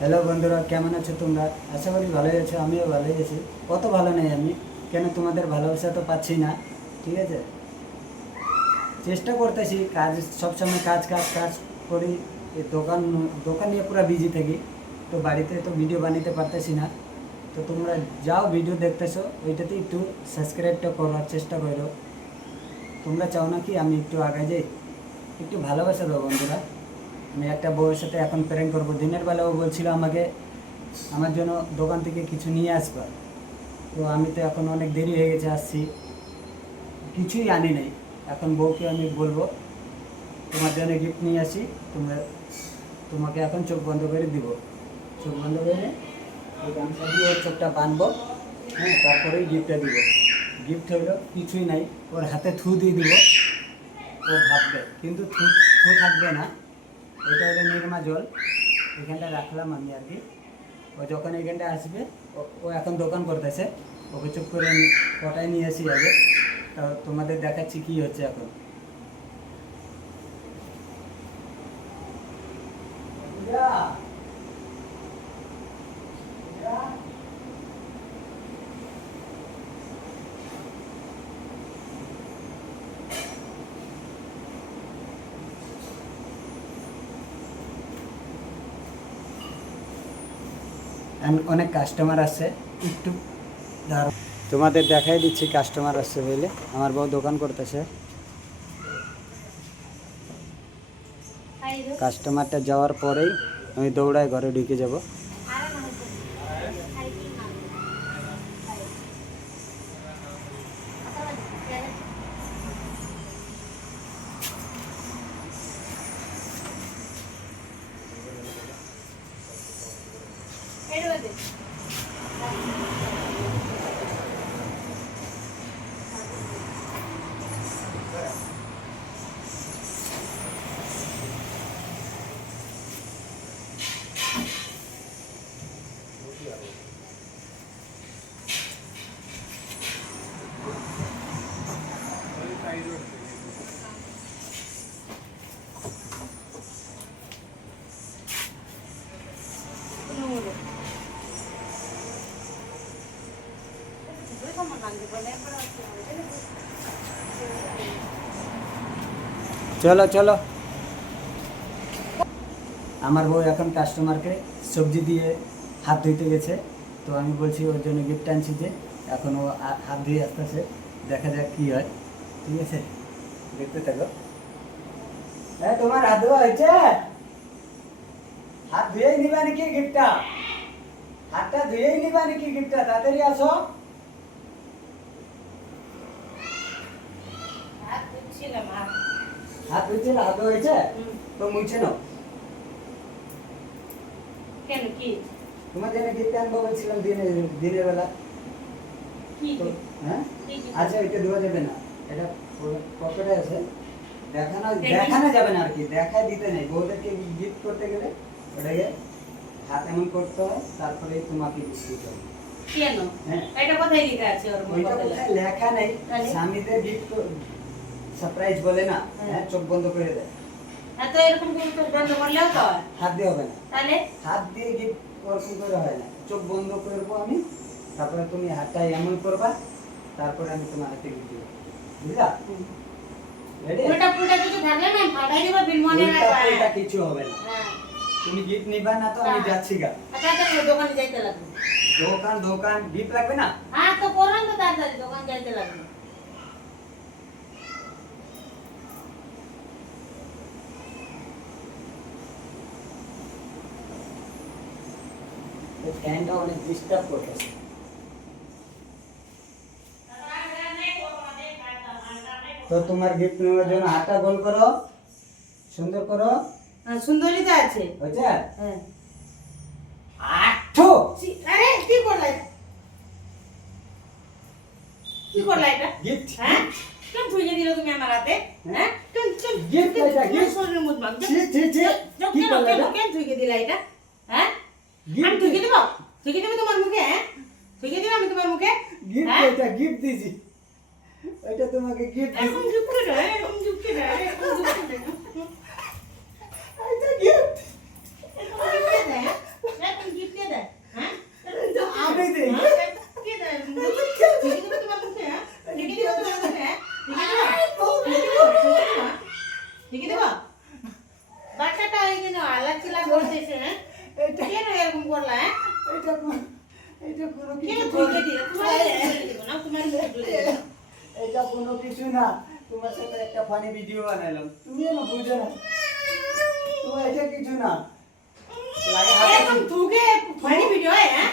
Hello বন্ধুরা, কেমন আছো তোমরা? আশা করি ভালোই আছো। আমিও ভালোই আছি। কত ভালো নেই আমি, কেন তোমাদের ভালোবাসা তো পাচ্ছি না। ঠিক আছে, চেষ্টা করতেছি, কাজ সবসময় কাজ কাজ কাজ করি। এই দোকান দোকান নিয়ে পুরো বিজি থাকি, তো বাড়িতে তো ভিডিও বানাতে পারতেছি না। তো তোমরা যাও ভিডিও দেখতেছো, ওইটাতে একটু সাবস্ক্রাইবটা করার চেষ্টা করো। তোমরা চাও না কি আমি একটু আগে যাই? একটু ভালোবাসা দাও বন্ধুরা। আমি একটা বউয়ের সাথে এখন প্র্যাঙ্ক করবো। দিনের বেলাও বলছিল আমাকে আমার জন্য দোকান থেকে কিছু নিয়ে আসবা, তো আমি তো এখন অনেক দেরি হয়ে গেছে, আসছি কিছুই আনি নাই। এখন বউকে আমি বলবো তোমার জন্য গিফট নিয়ে আসি, তোমরা তোমাকে এখন চোখ বন্ধ করে দিব। চোখ বন্ধ করে ওই গামছা দিয়ে ওর চোখটা বাঁধবো, হ্যাঁ, তারপরেই গিফটটা দিব। গিফট হইলো কিছুই নাই, ওর হাতে থু দিয়ে দিব। ও ভাববে, কিন্তু থু থু থাকবে না। এটা হলো নির্মা জল, এখানটা রাখলাম আমি আর কি। ও যখন এখানটা আসবে, ও এখন দোকান করতেছে, ওকে চুপ করে কটায় নিয়ে আসি আগে। তো তোমাদের দেখাচ্ছি কি হচ্ছে এখন। অনেক কাস্টমার আসছে, একটু দাঁড়াও, তোমাদের দেখাই দিচ্ছি কাস্টমার আসছে বলে। আমার বউ দোকান করতেছে, কাস্টমারটা যাওয়ার পরেই আমি দৌড়ায় ঘরে ঢুকে যাব। চলো চলো, আমার বউ এখন কাস্টমারকে সবজি দিয়ে হাত ধুইতে গেছে। তো আমি বলছি ওর জন্য গিফট আনছি, যে এখন ও হাত ধুয়ে আসতেছে, দেখা যাক কি হয়। ঠিক আছে, দেখতে থাকো। হ্যাঁ, তোমার হাত ধোয়া হয়েছে? হাত ধুয়েই নিবা নাকি গিফটটা? হাতটা ধুয়েই নিবা নাকি গিফটটা? তাড়াতাড়ি আসো। হাত ধুচ্ছিল, হাত ধোয়া হয়েছে? তো মুছে নাও। কেন কি? তোমার জন্য গিফট আনবো বলছিলাম দিনের বেলা। হ্যাঁ, আচ্ছা, এটা ধোয়া যাবে না, এটা পকেটে আছে। দেখানো যাবে না আর কি, দেখায় দিতে নেই। বউদেরকে গিফট করতে গেলে ওটাকে হাত এমন করতে হয়, তারপরে তোমাকে গিফট দিতে হবে। কেন? হ্যাঁ, এটা কোথায় লেখা আছে? ওর ওইটা কোথায় লেখা নেই। স্বামীদের গিফট সারপ্রাইজ বলে না, হ্যাঁ, চোখ বন্ধ করে দেয়। এত এরকম করে চোখ বন্ধ করলেও তো হয়। হাত দিয়ে হবে না, তাহলে হাত দিয়ে গিফট ওরকম করে হয় না। চোখ বন্ধ করবো আমি, তারপরে তুমি হাতটা এমন করবা, তারপরে আমি তোমার হাতে গিফট দেবো। বুঝলা? রেডি? উল্টা পুল্টা কিছু থাকলে না ফাটাই দিবা, বিল মনে না পায়। এটা কিছু হবে না। হ্যাঁ, তুমি গিফট নিবা না তো আমি যাচ্ছি গা। আচ্ছা তাহলে দোকানে যাইতে লাগবে। দোকান গিফট লাগবে না? হ্যাঁ, তো করুন তো তাড়াতাড়ি, দোকান যাইতে লাগবে। ফ্যানটা অনেক ডিস্টার্ব করতেছে। তো তোমার গিফট নেওয়ার জন্য হাতটা গোল করো, সুন্দর করো। হ্যাঁ, সুন্দরী তো আছে। হয়েছে? হ্যাঁ। আঠো আরে কি করলে? কি করলে এটা? গিফট। হ্যাঁ, কেন ধুইয়ে দিলে তুমি আমার হাতে? হ্যাঁ, কেন গিফট এটা গিফট। শরীরের মধ্যে মাখ। ছি ছি ছি, কি করলে এটা? কেন ধুইয়ে দিলা এটা? হ্যাঁ, আমি গিফট ধুইয়ে দেবো? ধুইয়ে দেবো তোমার মুখে? হ্যাঁ, ধুইয়ে দেবো আমি তোমার মুখে? গিফট, হ্যাঁ? এটা গিফট দিছি। এটা তোমাকে গিফট এরকম দিছি। যুক্তি না, এরকম যুক্তি না, এরকম যুক্তি না। এটা গিফট। এরকম যুক্তি না, হ্যাঁ? করলা হ্যাঁ এটা কোনো কেন কিছু ধুইকে দিলা তোমার দিব না তোমার মুখে ধুইকে দিলাম। এটা কোনো কিছু না, তোমার সাথে একটা ফানি ভিডিও বানালাম, তুমি না বুঝো না, তোমার এটা কিছু না। লাগে হাতে এরকম ধুকে ফানি ভিডিও হ্যাঁ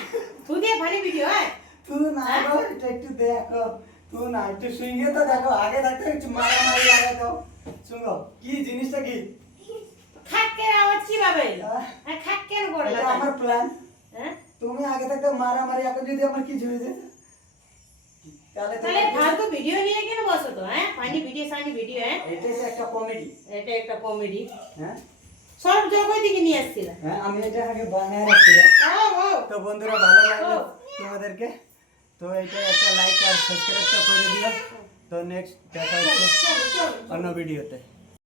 ধুকে ফানি ভিডিও হ্যাঁ তুই না গো, এটা একটু দেখো, তুই না একটু শুইয়ে তো দেখো, আগে থাকতে একটু মারামারি লাগাই দাও। শুনো কি জিনিসটা কি, খাক্কের আওয়াজ কিভাবে এলো হ্যাঁ খাক কেন করলা এটা আমার প্ল্যান। হ্যাঁ তুমি আগে থাকতে মারামারি, এখন যদি আমার কিছু হয়ে যায় তাহলে তাহলে তোমার- ফালতু ভিডিও নিয়ে কেন বসো তো হ্যাঁ ফানি ভিডিও সানি ভিডিও হ্যাঁ এটা তো একটা কমেডি। এটা একটা কমেডি হ্যাঁ সব জগৎ থেকে নিয়ে আসছিল হ্যাঁ, আমি এটা আগে বানিয়ে রাখছিলাম। ও তো বন্ধুরা ভালো লাগলো তোমাদেরকে, তো এটা একটা লাইক আর সাবস্ক্রাইবটা করে দিও। তো নেক্সট দেখা হচ্ছে চল চল অন্য ভিডিওতে।